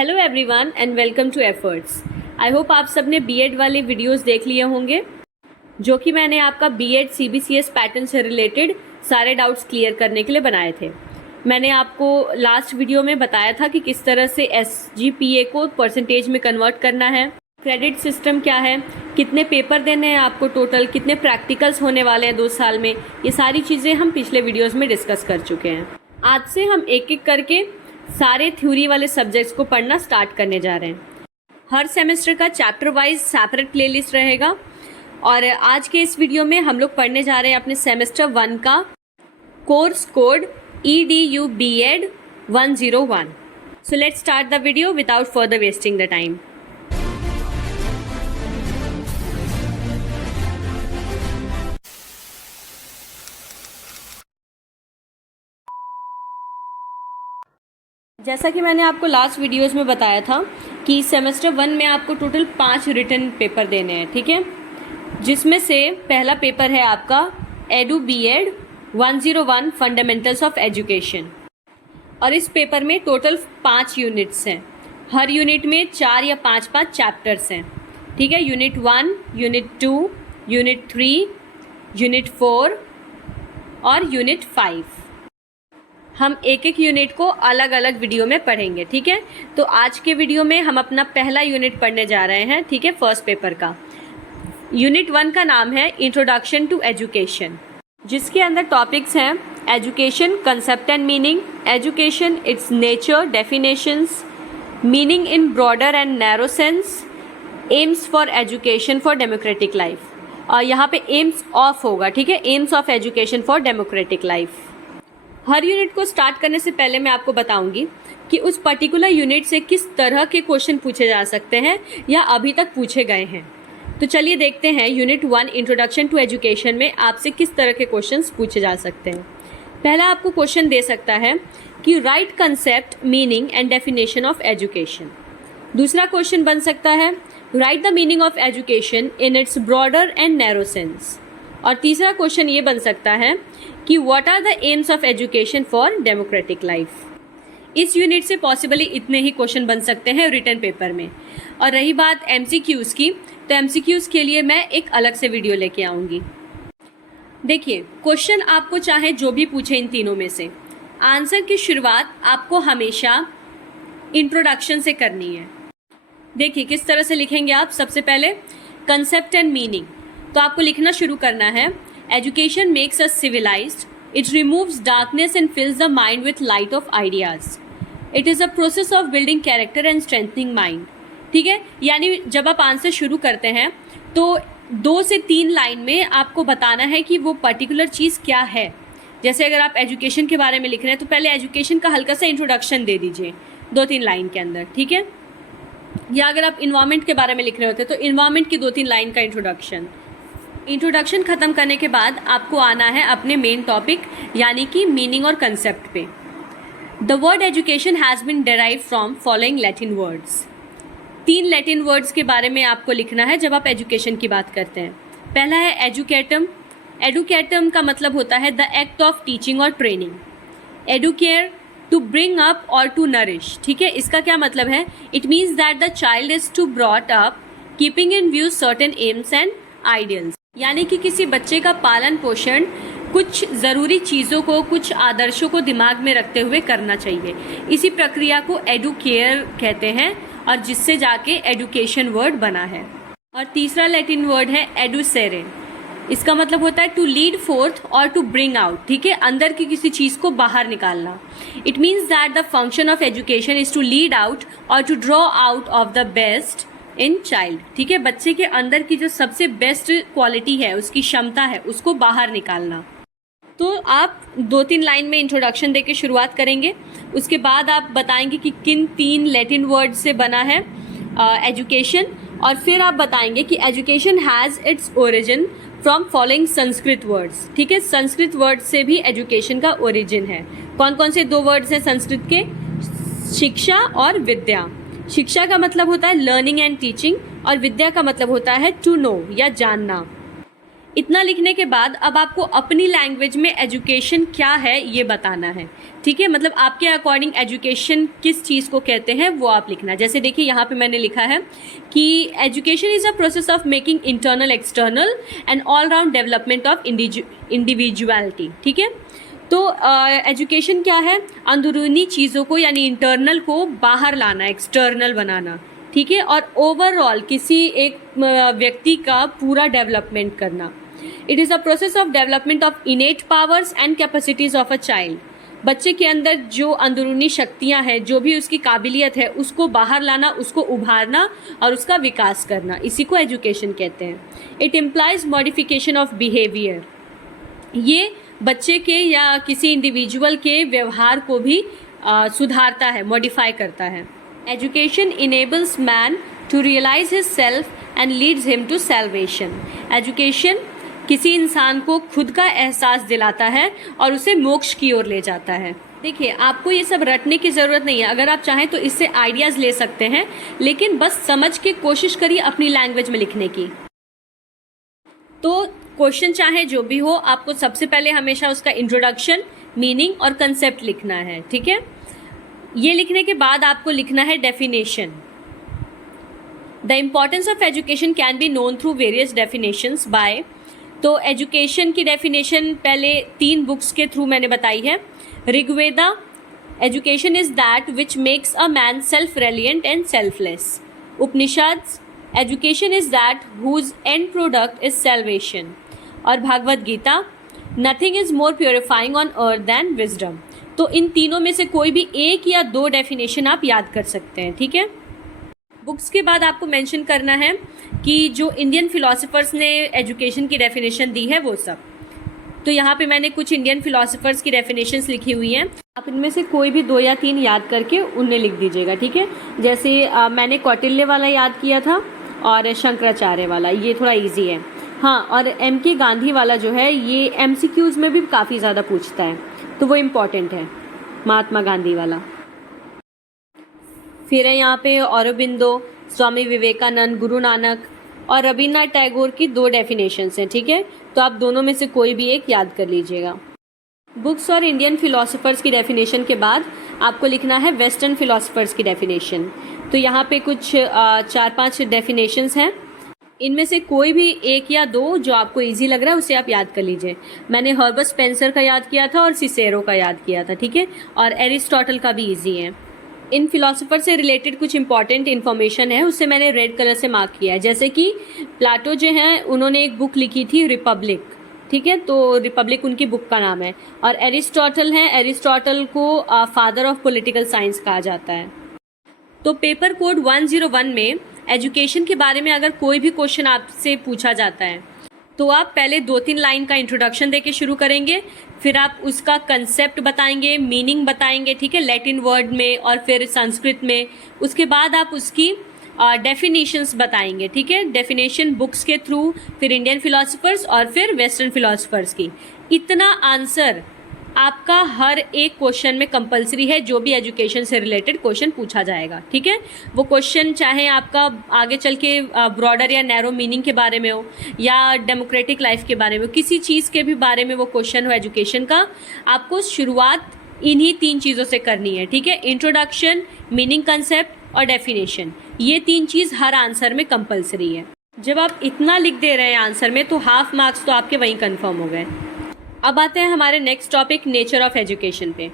Hello everyone and welcome to efforts. I hope आप सबने BEd वाले वीडियोस देख लिए होंगे, जो कि मैंने आपका बीएड सीबीसीएस पैटर्न से रिलेटेड सारे डाउट्स क्लियर करने के लिए बनाए थे। मैंने आपको लास्ट वीडियो में बताया था कि किस तरह से एसजीपीए को परसेंटेज में कन्वर्ट करना है, क्रेडिट सिस्टम क्या है, कितने पेपर देने हैं आपको, टोटल कितने प्रैक्टिकल्स होने वाले हैं 2 साल में। ये सारी चीज़ें हम पिछले वीडियोज़ में डिस्कस कर चुके हैं। आज से हम एक एक करके सारे थ्योरी वाले सब्जेक्ट्स को पढ़ना स्टार्ट करने जा रहे हैं। हर सेमेस्टर का चैप्टर वाइज सेपरेट प्लेलिस्ट रहेगा और आज के इस वीडियो में हम लोग पढ़ने जा रहे हैं अपने सेमेस्टर 1 का course code EDU BEd 101। So let's start the video without further wasting the time. जैसा कि मैंने आपको लास्ट वीडियोस में बताया था कि सेमेस्टर 1 में आपको टोटल 5 रिटन पेपर देने हैं, ठीक है, जिसमें से पहला पेपर है आपका EDU BEd 101 fundamentals of education. और इस पेपर में टोटल 5 यूनिट्स हैं। हर यूनिट में 4 या 5 चैप्टर्स हैं, ठीक है। यूनिट 1, यूनिट 2, यूनिट 3, यूनिट 4 और यूनिट 5। हम एक एक यूनिट को अलग अलग वीडियो में पढ़ेंगे, ठीक है। तो आज के वीडियो में हम अपना पहला यूनिट पढ़ने जा रहे हैं, ठीक है, फर्स्ट पेपर का। यूनिट 1 का नाम है इंट्रोडक्शन टू एजुकेशन, जिसके अंदर टॉपिक्स हैं education concept and meaning, education it's nature, definitions, meaning in broader and narrow sense, AIIMS for education for democratic life. और यहाँ पे एम्स ऑफ होगा, ठीक है, AIIMS of education for democratic life. Her unit को start करने से पहले मैं आपको बताऊंगी कि उस पर्टिकुलर यूनिट से किस तरह के क्वेश्चन पूछे जा सकते हैं या अभी तक पूछे गए हैं। तो चलिए देखते हैं यूनिट 1 इंट्रोडक्शन टू एजुकेशन में आपसे किस तरह के क्वेश्चंस पूछे जा सकते हैं। पहला आपको क्वेश्चन दे सकता है कि right concept, meaning and definition of education. दूसरा क्वेश्चन बन सकता है right the meaning of education in its broader and narrow sense. और तीसरा क्वेश्चन ये बन सकता है कि what are the aims of education for democratic life. इस यूनिट से पॉसिबली इतने ही क्वेश्चन बन सकते हैं रिटन पेपर में। और रही बात एमसीक्यूज़ की, तो एमसीक्यूज़ के लिए मैं एक अलग से वीडियो लेके आऊँगी। देखिए, क्वेश्चन आपको चाहे जो भी पूछे इन तीनों में से, आंसर की शुरुआत आपको हमेशा इंट्रोडक्शन से करनी है। देखिए किस तरह से लिखेंगे आप। सबसे पहले कंसेप्ट एंड मीनिंग, तो आपको लिखना शुरू करना है education makes us civilised, it removes darkness and fills the mind with light of ideas, it is a process of building character and strengthening mind, ठीक है। यानी जब आप आंसर शुरू करते हैं तो 2 से 3 लाइन में आपको बताना है कि वो पर्टिकुलर चीज़ क्या है। जैसे अगर आप एजुकेशन के बारे में लिख रहे हैं तो पहले एजुकेशन का हल्का सा इंट्रोडक्शन दे दीजिए 2-3 लाइन के अंदर, ठीक है। या अगर आप इन्वायरमेंट के बारे में लिख रहे होते तो इन्वायरमेंट की 2-3 लाइन का इंट्रोडक्शन ख़त्म करने के बाद आपको आना है अपने मेन टॉपिक यानी कि मीनिंग और कंसेप्ट पे। The word education has been derive from following Latin words. 3 Latin words के बारे में आपको लिखना है जब आप एजुकेशन की बात करते हैं। पहला है एजुकेटम। एडुकेटम का मतलब होता है द एक्ट ऑफ टीचिंग और training. Educare to bring up और टू नरिश, ठीक है। इसका क्या मतलब है? It means that the child is to brought up keeping in view certain aims and ideals, यानी कि किसी बच्चे का पालन पोषण कुछ ज़रूरी चीज़ों को, कुछ आदर्शों को दिमाग में रखते हुए करना चाहिए। इसी प्रक्रिया को एडुकेयर कहते हैं और जिससे जाके एडुकेशन वर्ड बना है। और तीसरा लैटिन वर्ड है एडुसेरे। इसका मतलब होता है टू लीड फोर्थ और टू ब्रिंग आउट, ठीक है, अंदर की किसी चीज़ को बाहर निकालना। It means that the function of education is to lead out और to draw out of the best in child, ठीक है। बच्चे के अंदर की जो सबसे बेस्ट क्वालिटी है, उसकी क्षमता है, उसको बाहर निकालना। तो आप 2-3 लाइन में इंट्रोडक्शन देके शुरुआत करेंगे। उसके बाद आप बताएंगे कि किन 3 लैटिन वर्ड से बना है एजुकेशन, और फिर आप बताएंगे कि education has its origin from following Sanskrit words, ठीक है। संस्कृत वर्ड से भी एजुकेशन का ओरिजिन है। कौन कौन से 2 वर्ड्स हैं संस्कृत के? शिक्षा और विद्या। शिक्षा का मतलब होता है लर्निंग एंड टीचिंग और विद्या का मतलब होता है टू नो या जानना। इतना लिखने के बाद अब आपको अपनी लैंग्वेज में एजुकेशन क्या है ये बताना है, ठीक है। मतलब आपके अकॉर्डिंग एजुकेशन किस चीज़ को कहते हैं वो आप लिखना। जैसे देखिए यहाँ पे मैंने लिखा है कि education is a process of making internal external and all round development of individuality, ठीक है। तो एजुकेशन क्या है, अंदरूनी चीज़ों को यानी इंटरनल को बाहर लाना, एक्सटर्नल बनाना, ठीक है, और ओवरऑल किसी एक व्यक्ति का पूरा डेवलपमेंट करना। It is a process of development of इनेट powers and capacities of a child. बच्चे के अंदर जो अंदरूनी शक्तियां हैं, जो भी उसकी काबिलियत है, उसको बाहर लाना, उसको उभारना और उसका विकास करना, इसी को एजुकेशन कहते हैं। It implies modification of behaviour, ये बच्चे के या किसी इंडिविजुअल के व्यवहार को भी सुधारता है, मॉडिफाई करता है। Education enables man to realise his self and leads him to salvation. Education किसी इंसान को खुद का एहसास दिलाता है और उसे मोक्ष की ओर ले जाता है। देखिए, आपको ये सब रटने की ज़रूरत नहीं है, अगर आप चाहें तो इससे आइडियाज़ ले सकते हैं, लेकिन बस समझ के कोशिश करिए अपनी लैंग्वेज में लिखने की। तो क्वेश्चन चाहे जो भी हो, आपको सबसे पहले हमेशा उसका इंट्रोडक्शन, मीनिंग और कंसेप्ट लिखना है, ठीक है। ये लिखने के बाद आपको लिखना है definition. The importance of education can be known through various definitions by. तो एजुकेशन की डेफिनेशन पहले 3 बुक्स के थ्रू मैंने बताई है। Rigveda, education is that which makes a man self reliant and selfless. Upanishad, education is that whose end product is salvation. और Bhagavad Gita, nothing is more purifying on earth than wisdom. तो इन तीनों में से कोई भी 1 या 2 डेफिनेशन आप याद कर सकते हैं, ठीक है। बुक्स के बाद आपको मेंशन करना है कि जो इंडियन फिलोसोफर्स ने एजुकेशन की डेफिनेशन दी है वो सब। तो यहाँ पे मैंने कुछ इंडियन फिलोसोफर्स की डेफिनेशंस लिखी हुई हैं, आप इनमें से कोई भी 2 या 3 याद करके उन्हें लिख दीजिएगा, ठीक है। जैसे मैंने कौटिल्य वाला याद किया था और शंकराचार्य वाला, ये थोड़ा ईजी है। हाँ, और M.K. गांधी वाला जो है ये MCQs में भी काफ़ी ज़्यादा पूछता है, तो वो इम्पॉर्टेंट है, महात्मा गांधी वाला। फिर है यहाँ पे औरोबिंदो, स्वामी विवेकानंद, गुरु नानक और रविन्द्रनाथ टैगोर की 2 डेफिनेशंस हैं, ठीक है। तो आप दोनों में से कोई भी एक याद कर लीजिएगा। बुक्स और इंडियन फिलोसोफर्स की डेफिनेशन के बाद आपको लिखना है वेस्टर्न फिलोसोफर्स की डेफिनेशन। तो यहाँ पे कुछ 4-5 डेफिनेशंस हैं, इनमें से कोई भी 1 या 2 जो आपको इजी लग रहा है उसे आप याद कर लीजिए। मैंने हर्बर्ट स्पेंसर का याद किया था और सिसेरो का याद किया था, ठीक है, और एरिस्टोटल का भी इजी है। इन फिलोसोफर से रिलेटेड कुछ इंपॉर्टेंट इन्फॉर्मेशन है, उससे मैंने रेड कलर से मार्क किया है। जैसे कि प्लाटो जो हैं उन्होंने एक बुक लिखी थी रिपब्लिक, ठीक है, तो रिपब्लिक उनकी बुक का नाम है। और एरिस्टोटल हैं, एरिस्टोटल को फादर ऑफ पॉलिटिकल साइंस कहा जाता है। तो पेपर कोड 101 में एजुकेशन के बारे में अगर कोई भी क्वेश्चन आपसे पूछा जाता है तो आप पहले 2-3 लाइन का इंट्रोडक्शन देके शुरू करेंगे, फिर आप उसका कंसेप्ट बताएंगे, मीनिंग बताएंगे, ठीक है, लैटिन वर्ड में और फिर संस्कृत में। उसके बाद आप उसकी डेफिनेशंस बताएंगे, ठीक है, डेफिनेशन बुक्स के थ्रू, फिर इंडियन फिलोसोफर्स और फिर वेस्टर्न फिलोसोफर्स की। इतना आंसर आपका हर एक क्वेश्चन में कंपलसरी है, जो भी एजुकेशन से रिलेटेड क्वेश्चन पूछा जाएगा, ठीक है। वो क्वेश्चन चाहे आपका आगे चल के ब्रॉडर या नैरो मीनिंग के बारे में हो या डेमोक्रेटिक लाइफ के बारे में हो, किसी चीज़ के भी बारे में वो क्वेश्चन हो एजुकेशन का, आपको शुरुआत इन्हीं 3 चीज़ों से करनी है, ठीक है। इंट्रोडक्शन, मीनिंग, कंसेप्ट और डेफिनेशन, ये 3 चीज़ हर आंसर में कंपलसरी है। जब आप इतना लिख दे रहे हैं आंसर में तो हाफ मार्क्स तो आपके वहीं कन्फर्म हो गए। अब आते हैं हमारे next topic, nature of education पे।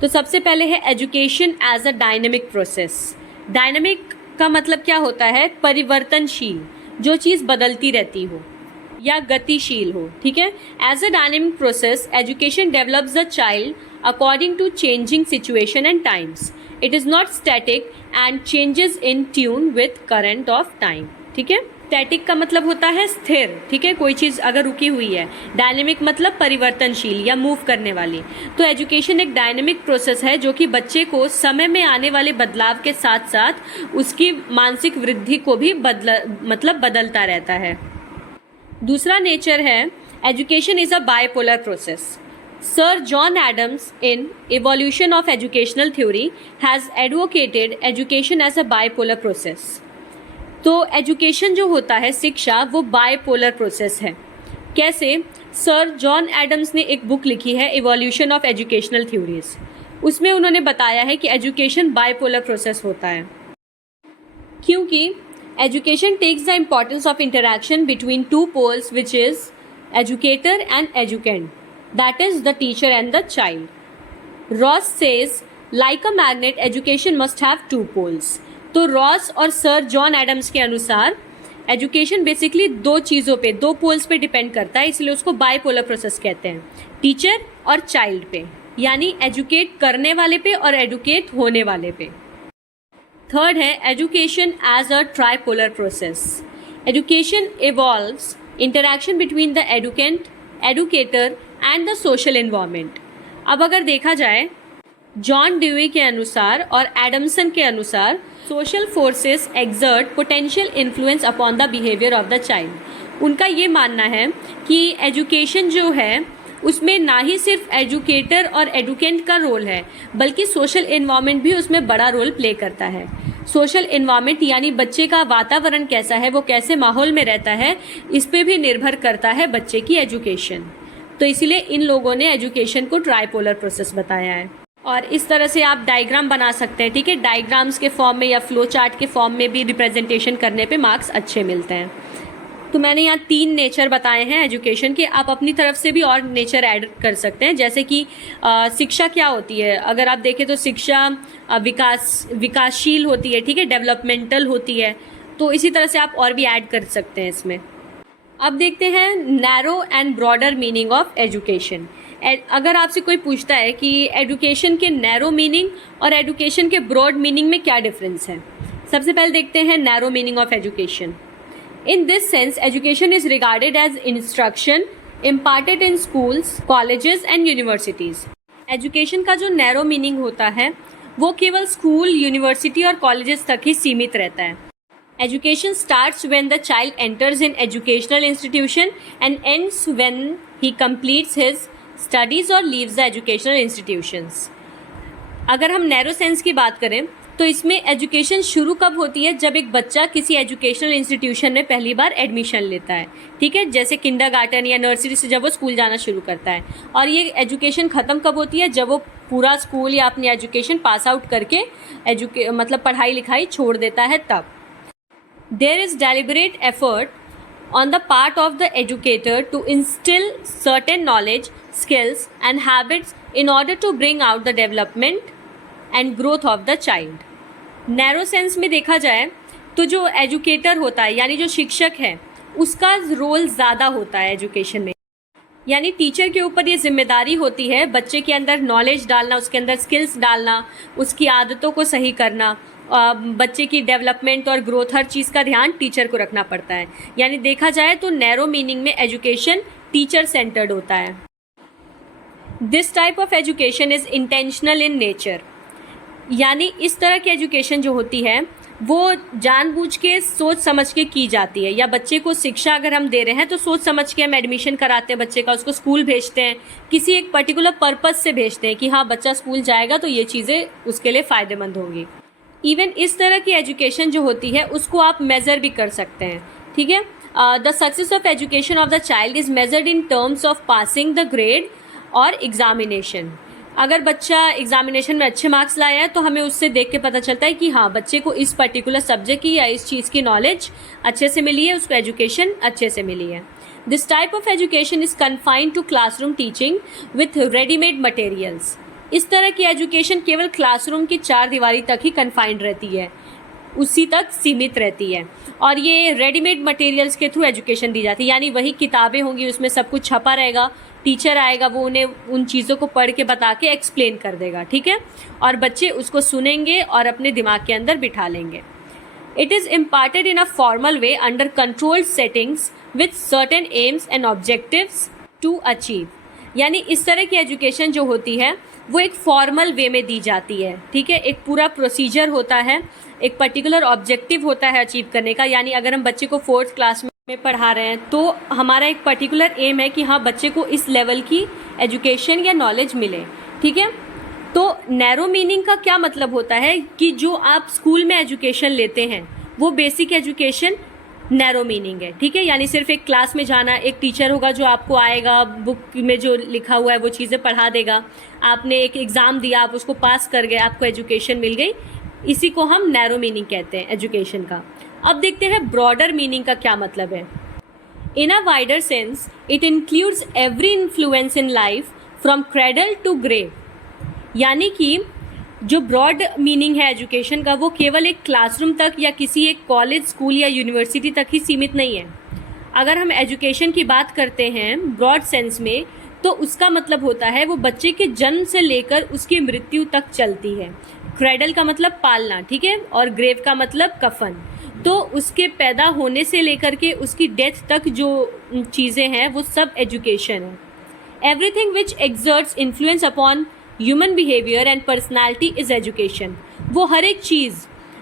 तो सबसे पहले है education as a dynamic process. Dynamic का मतलब क्या होता है, परिवर्तनशील, जो चीज़ बदलती रहती हो या गतिशील हो, ठीक है। As a dynamic process education develops the child according to changing situation and times. It is not static and changes in tune with current of time, ठीक है। स्टैटिक का मतलब होता है स्थिर, ठीक है, कोई चीज़ अगर रुकी हुई है। डायनेमिक मतलब परिवर्तनशील या मूव करने वाली। तो एजुकेशन एक डायनेमिक प्रोसेस है जो कि बच्चे को समय में आने वाले बदलाव के साथ साथ उसकी मानसिक वृद्धि को भी बदलता रहता है। दूसरा नेचर है education is a bipolar process. Sir John Adams in Evolution of Educational Theory has advocated education as a bipolar process. तो एजुकेशन जो होता है, शिक्षा, वो बायपोलर प्रोसेस है। कैसे? सर जॉन एडम्स ने एक बुक लिखी है इवोल्यूशन ऑफ एजुकेशनल थ्योरीज, उसमें उन्होंने बताया है कि एजुकेशन बाइपोलर प्रोसेस होता है, क्योंकि education takes the importance of interaction between two poles which is educator and educand, that is the teacher and the child. Ross says like a magnet education must have two poles. तो Ross और sir John Adams के अनुसार education basically दो चीज़ों पे, दो poles पे depend करता है, इसलिए उसको बाइपोलर प्रोसेस कहते हैं, टीचर और चाइल्ड पे, यानी एजुकेट करने वाले पे और एडुकेट होने वाले पे। थर्ड है education as a tripolar process. Education involves interaction between the educand, educator and the social environment. अब अगर देखा जाए जॉन ड्यूई के अनुसार और एडमसन के अनुसार social forces exert potential influence upon the behaviour of the child. उनका ये मानना है कि एजुकेशन जो है उसमें ना ही सिर्फ एजुकेटर और एडुकेंट का रोल है, बल्कि सोशल एनवायरनमेंट भी उसमें बड़ा रोल प्ले करता है। सोशल एनवायरनमेंट यानी बच्चे का वातावरण कैसा है, वो कैसे माहौल में रहता है, इस पे भी निर्भर करता है बच्चे की एजुकेशन। तो इसीलिए इन लोगों ने एजुकेशन को ट्राइपोलर प्रोसेस बताया है। और इस तरह से आप डायग्राम बना सकते हैं, ठीक है, डायग्राम्स के फॉर्म में या फ्लो चार्ट के फॉर्म में भी रिप्रेजेंटेशन करने पे मार्क्स अच्छे मिलते हैं। तो मैंने यहाँ 3 नेचर बताए हैं एजुकेशन के, आप अपनी तरफ से भी और नेचर ऐड कर सकते हैं। जैसे कि शिक्षा क्या होती है, अगर आप देखें तो शिक्षा विकासशील होती है, ठीक है, डेवलपमेंटल होती है, तो इसी तरह से आप और भी ऐड कर सकते हैं इसमें। अब देखते हैं narrow and broader meaning of education. अगर आपसे कोई पूछता है कि एजुकेशन के नैरो मीनिंग और एजुकेशन के ब्रॉड मीनिंग में क्या डिफरेंस है, सबसे पहले देखते हैं narrow meaning of education. In this sense, education is regarded as instruction imparted in schools, colleges and universities. Education का जो नैरो मीनिंग होता है वो केवल स्कूल, यूनिवर्सिटी और कॉलेजेस तक ही सीमित रहता है। Education starts when the child enters in educational institution and ends when he completes his studies or leaves the educational institutions. अगर हम नैरो सेंस की बात करें तो इसमें एजुकेशन शुरू कब होती है, जब एक बच्चा किसी एजुकेशनल इंस्टीट्यूशन में पहली बार एडमिशन लेता है, ठीक है, जैसे किंडरगार्टन या नर्सरी से जब वो स्कूल जाना शुरू करता है। और ये एजुकेशन ख़त्म कब होती है, जब वो पूरा स्कूल या अपनी एजुकेशन पास आउट करके मतलब पढ़ाई लिखाई छोड़ देता है तब। There is deliberate effort on the part of the educator to instill certain knowledge, skills and habits in order to bring out the development and growth of the child. Narrow sense में देखा जाए तो जो educator होता है यानी जो शिक्षक है उसका रोल ज़्यादा होता है एजुकेशन में, यानी टीचर के ऊपर ये जिम्मेदारी होती है बच्चे के अंदर नॉलेज डालना, उसके अंदर स्किल्स डालना, उसकी आदतों को सही करना, बच्चे की डेवलपमेंट और ग्रोथ, हर चीज़ का ध्यान टीचर को रखना पड़ता है। यानी देखा जाए तो नैरो मीनिंग में एजुकेशन टीचर सेंटर्ड होता है। This type of education is intentional in nature, यानी इस तरह की एजुकेशन जो होती है वो जानबूझ के सोच समझ के की जाती है। या बच्चे को शिक्षा अगर हम दे रहे हैं तो सोच समझ के हम एडमिशन कराते हैं बच्चे का, उसको स्कूल भेजते हैं, किसी एक पर्टिकुलर पर्पस से भेजते हैं कि हाँ बच्चा स्कूल जाएगा तो ये चीज़ें उसके लिए फ़ायदेमंद होंगी। इवन इस तरह की एजुकेशन जो होती है उसको आप मेज़र भी कर सकते हैं, ठीक है। The success of education of the child is measured in terms of passing the grade और एग्जामिनेशन। अगर बच्चा एग्जामिनेशन में अच्छे मार्क्स लाया है तो हमें उससे देख के पता चलता है कि हाँ बच्चे को इस पर्टिकुलर सब्जेक्ट की या इस चीज़ की नॉलेज अच्छे से मिली है, उसको एजुकेशन अच्छे से मिली है। This type of education is confined to classroom teaching with readymade materials. इस तरह की एजुकेशन केवल क्लासरूम की 4 दीवारी तक ही कन्फाइंड रहती है, उसी तक सीमित रहती है, और ये रेडीमेड मटेरियल्स के थ्रू एजुकेशन दी जाती है। यानी वही किताबें होंगी, उसमें सब कुछ छपा रहेगा, टीचर आएगा वो उन्हें उन चीज़ों को पढ़ के बता के एक्सप्लेन कर देगा, ठीक है, और बच्चे उसको सुनेंगे और अपने दिमाग के अंदर बिठा लेंगे। It is imparted in a formal way under controlled settings with certain aims and objectives to achieve. यानी इस तरह की एजुकेशन जो होती है वो एक फॉर्मल वे में दी जाती है, ठीक है, एक पूरा प्रोसीजर होता है, एक पर्टिकुलर ऑब्जेक्टिव होता है अचीव करने का। यानी अगर हम बच्चे को 4th क्लास में पढ़ा रहे हैं तो हमारा एक पर्टिकुलर एम है कि हाँ बच्चे को इस लेवल की एजुकेशन या नॉलेज मिले, ठीक है। तो नैरो मीनिंग का क्या मतलब होता है कि जो आप स्कूल में एजुकेशन लेते हैं वो बेसिक एजुकेशन नैरो मीनिंग है, ठीक है। यानी सिर्फ एक क्लास में जाना, एक टीचर होगा जो आपको आएगा, बुक में जो लिखा हुआ है वो चीज़ें पढ़ा देगा, आपने एक एग्ज़ाम दिया, आप उसको पास कर गए, आपको एजुकेशन मिल गई, इसी को हम नैरो मीनिंग कहते हैं एजुकेशन का। अब देखते हैं ब्रॉडर मीनिंग का क्या मतलब है। In a wider sense it includes every influence in life from cradle to grave. यानी कि जो ब्रॉड मीनिंग है एजुकेशन का वो केवल एक क्लासरूम तक या किसी एक कॉलेज, स्कूल या यूनिवर्सिटी तक ही सीमित नहीं है। अगर हम एजुकेशन की बात करते हैं ब्रॉड सेंस में, तो उसका मतलब होता है वो बच्चे के जन्म से लेकर उसकी मृत्यु तक चलती है। क्रेडल का मतलब पालना, ठीक है, और ग्रेव का मतलब कफन। तो उसके पैदा होने से लेकर के उसकी डेथ तक जो चीज़ें हैं वो सब एजुकेशन है। Everything which exerts influence upon human behaviour and personality is education. वो हर एक चीज़,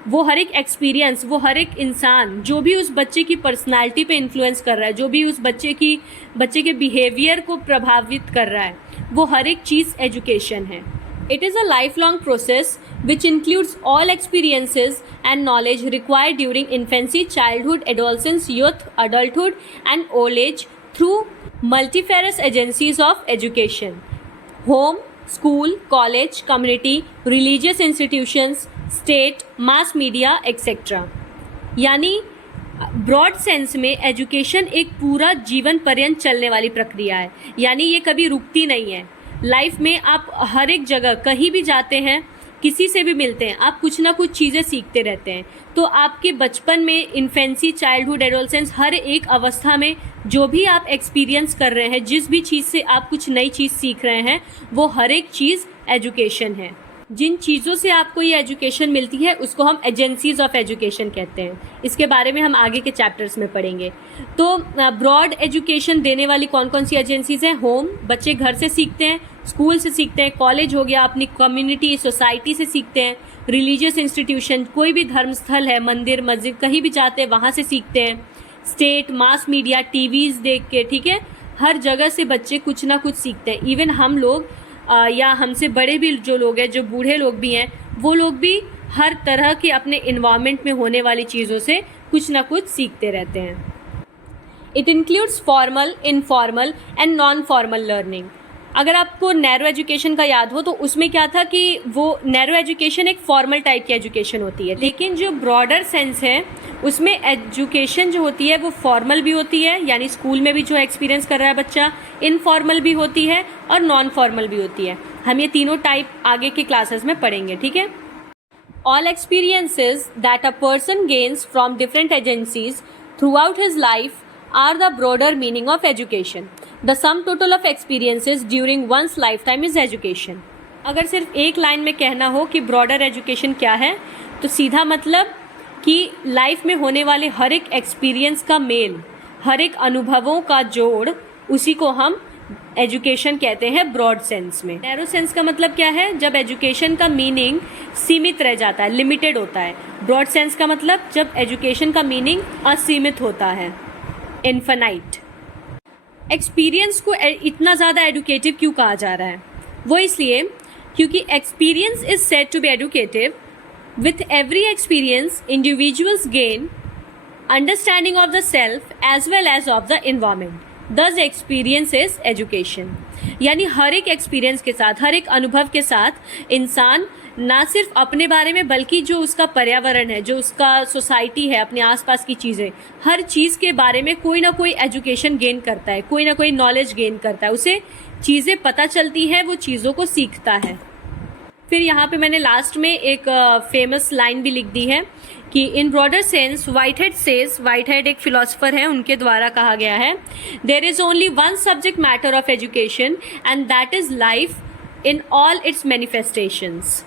वो हर एक एक्सपीरियंस, वो हर एक इंसान जो भी उस बच्चे की पर्सनैलिटी पे इन्फ्लुएंस कर रहा है, जो भी उस बच्चे के बिहेवियर को प्रभावित कर रहा है, वो हर एक चीज़ एजुकेशन है। It is a life long process which includes all experiences and knowledge required during infancy, childhood, adolescence, youth, adulthood and old age through multifarious agencies of education: home, school, college, community, religious institutions, state, mass media, etc. यानी broad sense में education एक पूरा जीवन पर्यंत चलने वाली प्रक्रिया है, यानी ये कभी रुकती नहीं है। लाइफ में आप हर एक जगह कहीं भी जाते हैं, किसी से भी मिलते हैं, आप कुछ ना कुछ चीज़ें सीखते रहते हैं। तो आपके बचपन में, इन्फेंसी, चाइल्डहुड, एडोलसेंस, हर एक अवस्था में जो भी आप एक्सपीरियंस कर रहे हैं, जिस भी चीज़ से आप कुछ नई चीज़ सीख रहे हैं, वो हर एक चीज़ एजुकेशन है। जिन चीज़ों से आपको ये एजुकेशन मिलती है उसको हम एजेंसीज ऑफ एजुकेशन कहते हैं। इसके बारे में हम आगे के चैप्टर्स में पढ़ेंगे। तो ब्रॉड एजुकेशन देने वाली कौन कौन सी एजेंसीज हैं? होम, बच्चे घर से सीखते हैं, स्कूल से सीखते हैं, कॉलेज हो गया अपनी कम्युनिटी, सोसाइटी से सीखते हैं, रिलीजियस इंस्टीट्यूशन, कोई भी धर्म स्थल है, मंदिर, मस्जिद, कहीं भी जाते हैं वहाँ से सीखते हैं, स्टेट, मास मीडिया, टीवीज़ देख के, ठीक है, हर जगह से बच्चे कुछ ना कुछ सीखते हैं। इवन हम लोग या हमसे बड़े भी जो लोग हैं, जो बूढ़े लोग भी हैं, वो लोग भी हर तरह के अपने इन्वायरमेंट में होने वाली चीज़ों से कुछ ना कुछ सीखते रहते हैं। It includes formal, informal and non formal learning. अगर आपको नैरो एजुकेशन का याद हो तो उसमें क्या था कि वो नैरो एजुकेशन एक फॉर्मल टाइप की एजुकेशन होती है, लेकिन जो ब्रॉडर सेंस है उसमें एजुकेशन जो होती है वो फॉर्मल भी होती है, यानी स्कूल में भी जो एक्सपीरियंस कर रहा है बच्चा, इनफॉर्मल भी होती है और नॉन फॉर्मल भी होती है। हम ये तीनों टाइप आगे के क्लासेस में पढ़ेंगे, ठीक है। All experiences that a person gains from different agencies through out his life are the broader meaning of education. The sum total of experiences during one's lifetime is education. अगर सिर्फ एक line में कहना हो कि ब्रॉडर एजुकेशन क्या है, तो सीधा मतलब कि लाइफ में होने वाले हर एक एक्सपीरियंस का मेल, हर एक अनुभवों का जोड़, उसी को हम एजुकेशन कहते हैं ब्रॉड सेंस में। नैरो सेंस का मतलब क्या है? जब एजुकेशन का मीनिंग सीमित रह जाता है, लिमिटेड होता है। ब्रॉड सेंस का मतलब जब एजुकेशन का मीनिंग असीमित होता है, इन्फिनाइट। एक्सपीरियंस को इतना ज़्यादा एडुकेटिव क्यों कहा जा रहा है? वो इसलिए क्योंकि experience is said to be educative. With every experience individuals gain understanding of the self as well as of the environment. Thus experience is education. यानी हर एक एक्सपीरियंस के साथ, हर एक अनुभव के साथ इंसान ना सिर्फ अपने बारे में बल्कि जो उसका पर्यावरण है, जो उसका सोसाइटी है, अपने आसपास की चीज़ें, हर चीज़ के बारे में कोई ना कोई एजुकेशन गेन करता है, कोई ना कोई नॉलेज गेन करता है, उसे चीज़ें पता चलती है, वो चीज़ों को सीखता है। फिर यहाँ पे मैंने लास्ट में एक फेमस लाइन भी लिख दी है कि in broader sense Whitehead says, Whitehead एक फिलोसफर है, उनके द्वारा कहा गया है, there is only one subject matter of education and that is life in all its manifestations.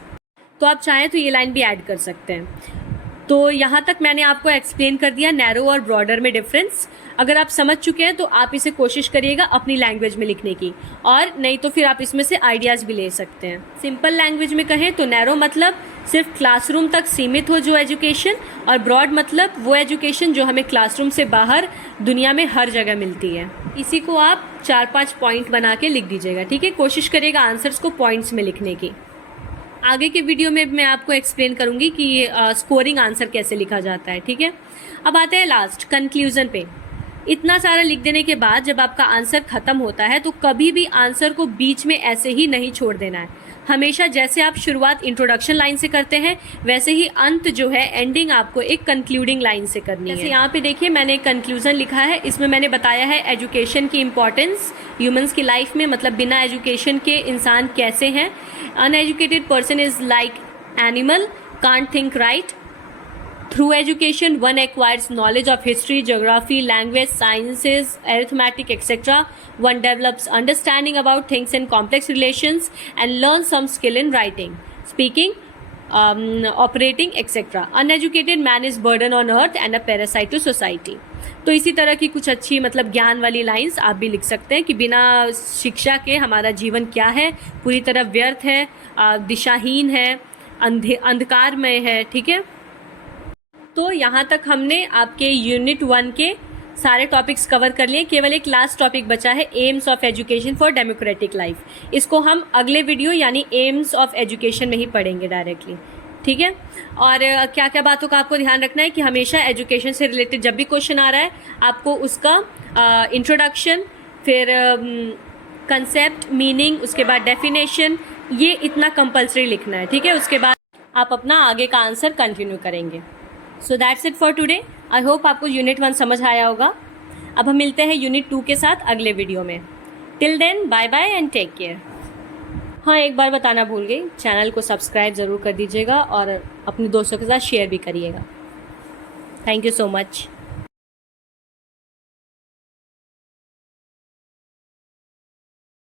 तो आप चाहें तो ये लाइन भी ऐड कर सकते हैं। तो यहाँ तक मैंने आपको एक्सप्लेन कर दिया नैरो और ब्रॉडर में डिफरेंस। अगर आप समझ चुके हैं तो आप इसे कोशिश करिएगा अपनी लैंग्वेज में लिखने की, और नहीं तो फिर आप इसमें से आइडियाज़ भी ले सकते हैं। सिंपल लैंग्वेज में कहें तो नैरो मतलब सिर्फ क्लासरूम तक सीमित हो जो एजुकेशन, और ब्रॉड मतलब वो एजुकेशन जो हमें क्लासरूम से बाहर दुनिया में हर जगह मिलती है। इसी को आप 4-5 पॉइंट बना के लिख दीजिएगा, ठीक है। कोशिश करिएगा आंसर्स को पॉइंट्स में लिखने की। आगे के वीडियो में मैं आपको एक्सप्लेन करूँगी कि स्कोरिंग आंसर कैसे लिखा जाता है, ठीक है। अब आते हैं लास्ट कंक्लूजन पे। इतना सारा लिख देने के बाद जब आपका आंसर ख़त्म होता है तो कभी भी आंसर को बीच में ऐसे ही नहीं छोड़ देना है। हमेशा जैसे आप शुरुआत इंट्रोडक्शन लाइन से करते हैं वैसे ही अंत जो है एंडिंग आपको एक कंक्लूडिंग लाइन से करनी है। जैसे यहाँ पे देखिए मैंने एक कंक्लूजन लिखा है, इसमें मैंने बताया है एजुकेशन की इम्पॉर्टेंस ह्यूमंस की लाइफ में, मतलब बिना एजुकेशन के इंसान कैसे हैं। Uneducated person is like animal, can't think right. Through education, one acquires knowledge of history, geography, language, sciences, arithmetic, etc. One develops understanding about things in complex relations and learns some skill in writing, speaking, operating, etc. Uneducated man is burden on earth and a parasite to society. तो इसी तरह की कुछ अच्छी मतलब ज्ञान वाली lines आप भी लिख सकते हैं कि बिना शिक्षा के हमारा जीवन क्या है, पूरी तरह व्यर्थ है, दिशाहीन है, अंधकारमय है, ठीक है। तो यहाँ तक हमने आपके यूनिट 1 के सारे टॉपिक्स कवर कर लिए। केवल एक लास्ट टॉपिक बचा है, AIIMS of education for democratic life. इसको हम अगले वीडियो यानी एम्स ऑफ एजुकेशन में ही पढ़ेंगे डायरेक्टली, ठीक है। और क्या क्या बातों का आपको ध्यान रखना है कि हमेशा एजुकेशन से रिलेटेड जब भी क्वेश्चन आ रहा है आपको उसका इंट्रोडक्शन, फिर कंसेप्ट, मीनिंग, उसके बाद डेफिनेशन, ये इतना कंपल्सरी लिखना है, ठीक है। उसके बाद आप अपना आगे का आंसर कंटिन्यू करेंगे। So that's it for today. I hope आपको यूनिट 1 समझ आया होगा। अब हम मिलते हैं यूनिट 2 के साथ अगले वीडियो में। Till then bye bye and take care. हाँ, एक बार बताना भूल गई, चैनल को सब्सक्राइब ज़रूर कर दीजिएगा और अपने दोस्तों के साथ शेयर भी करिएगा। Thank you so much.